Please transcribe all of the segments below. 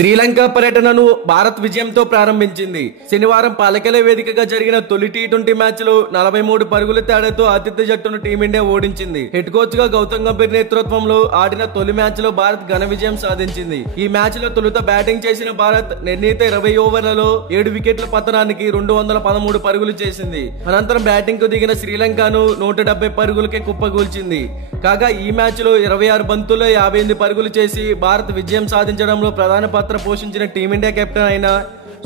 శ్రీలంక పర్యటనను భారత్ విజయంతో ప్రారంభించింది. శనివారం పాలకెల వేదికగా జరిగిన తొలి టీ20 మ్యాచ్ లో 43 పరుగుల తేడాతో ఆతిథ్య జట్టును టీమిండియా ఓడించింది. హెడ్ కోచ్ గా గౌతమ్ గంభీర్ నేతృత్వంలో ఆడిన తొలి మ్యాచ్ లో భారత్ ఘన విజయం సాధించింది. ఈ మ్యాచ్ లో తొలుత బ్యాటింగ్ చేసిన భారత్ నిర్ణీత 20 ఓవర్లలో 7 వికెట్ల పతనానికి 213 పరుగులు చేసింది. అనంతరం బ్యాటింగ్ కు దిగిన శ్రీలంకను 170 పరుగులకే కుప్పగూల్చింది. కాగా ఈ మ్యాచ్ లో 26 బంతుల్లో 58 పరుగులు చేసి భారత్ విజయం సాధించడంలో ప్రధాన పాత్ర పోషించిన టీమిండియా కెప్టెన్ అయిన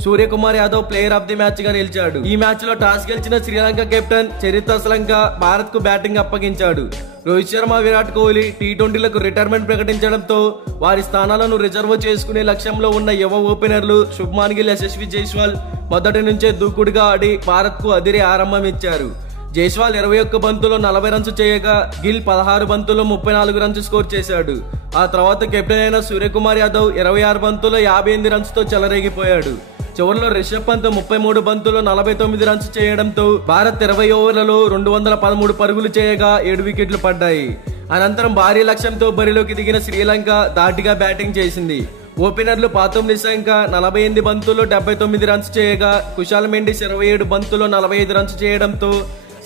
Suryakumar Yadav player of the match గా నిలిచాడు. ఈ మ్యాచ్ లో టాస్ గెలిచిన శ్రీలంక కెప్టెన్ చరిత్ అసలంక భారత్ కు బ్యాటింగ్ అప్పగించాడు. రోహిత్ శర్మ, విరాట్ కోహ్లీ టీ20లకు రిటైర్మెంట్ ప్రకటించడంతో వారి స్థానాలను రిజర్వ్ చేసుకునే లక్ష్యంలో ఉన్న యువ ఓపెనర్లు శుభ్మాన్ గిల్, యశస్వి జైస్వాల్ మొదటి నుంచే దూకుడుగా ఆడి భారత్ కు అదిరే ఆరంభం ఇచ్చారు. జైస్వాల్ 21 బంతుల్లో 40 రన్స్ చేయగా గిల్ 16 బంతుల్లో 34 రన్స్ స్కోర్ చేశాడు. ఆ తర్వాత కెప్టెన్ అయిన సూర్యకుమార్ యాదవ్ 26 బంతుల్లో 58 రన్స్ తో చెలరేగిపోయాడు. చివరిలో రిషబ్ పంత్ 33 బంతుల్లో 49 రన్స్ చేయడంతో భారత్ 20 ఓవర్లలో 213 పరుగులు చేయగా 7 వికెట్లు పడ్డాయి. అనంతరం భారీ లక్ష్యంతో బరిలోకి దిగిన శ్రీలంక ధాటిగా బ్యాటింగ్ చేసింది. ఓపెనర్లు పాతం నిశాంక 48 బంతుల్లో 79 రన్స్ చేయగా కుశాల్ మెండిస్ 27 బంతుల్లో 45 రన్స్ చేయడంతో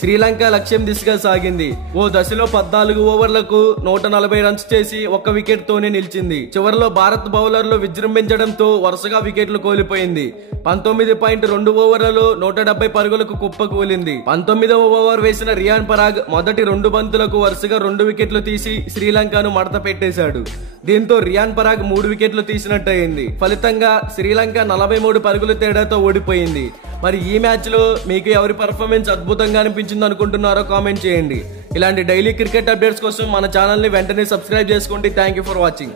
శ్రీలంక లక్ష్యం దిశగా సాగింది. ఓ దశలో 14 ఓవర్లకు 140 రన్స్ చేసి 1 వికెట్ తోనే నిలిచింది. చివరిలో భారత్ బౌలర్లు విజృంభించడంతో వరుసగా వికెట్లు కోల్పోయింది. 19.2 ఓవర్లలో 170 పరుగులకు కుప్పకూలింది. 19వ ఓవర్ వేసిన రియాన్ పరాగ్ మొదటి 2 బంతులకు వరుసగా 2 వికెట్లు తీసి శ్రీలంకను మడత పెట్టేశాడు. దీంతో రియాన్ పరాగ్ 3 వికెట్లు తీసినట్టయింది. ఫలితంగా శ్రీలంక 43 పరుగుల తేడాతో ఓడిపోయింది. మరి ఈ మ్యాచ్ లో మీకు ఎవరి పర్ఫార్మెన్స్ అద్భుతంగా అనిపించింది అనుకుంటున్నారో కామెంట్ చేయండి. ఇలాంటి డైలీ క్రికెట్ అప్డేట్స్ కోసం మన ఛానల్ ని వెంటనే సబ్స్క్రైబ్ చేసుకోండి. Thank you for watching.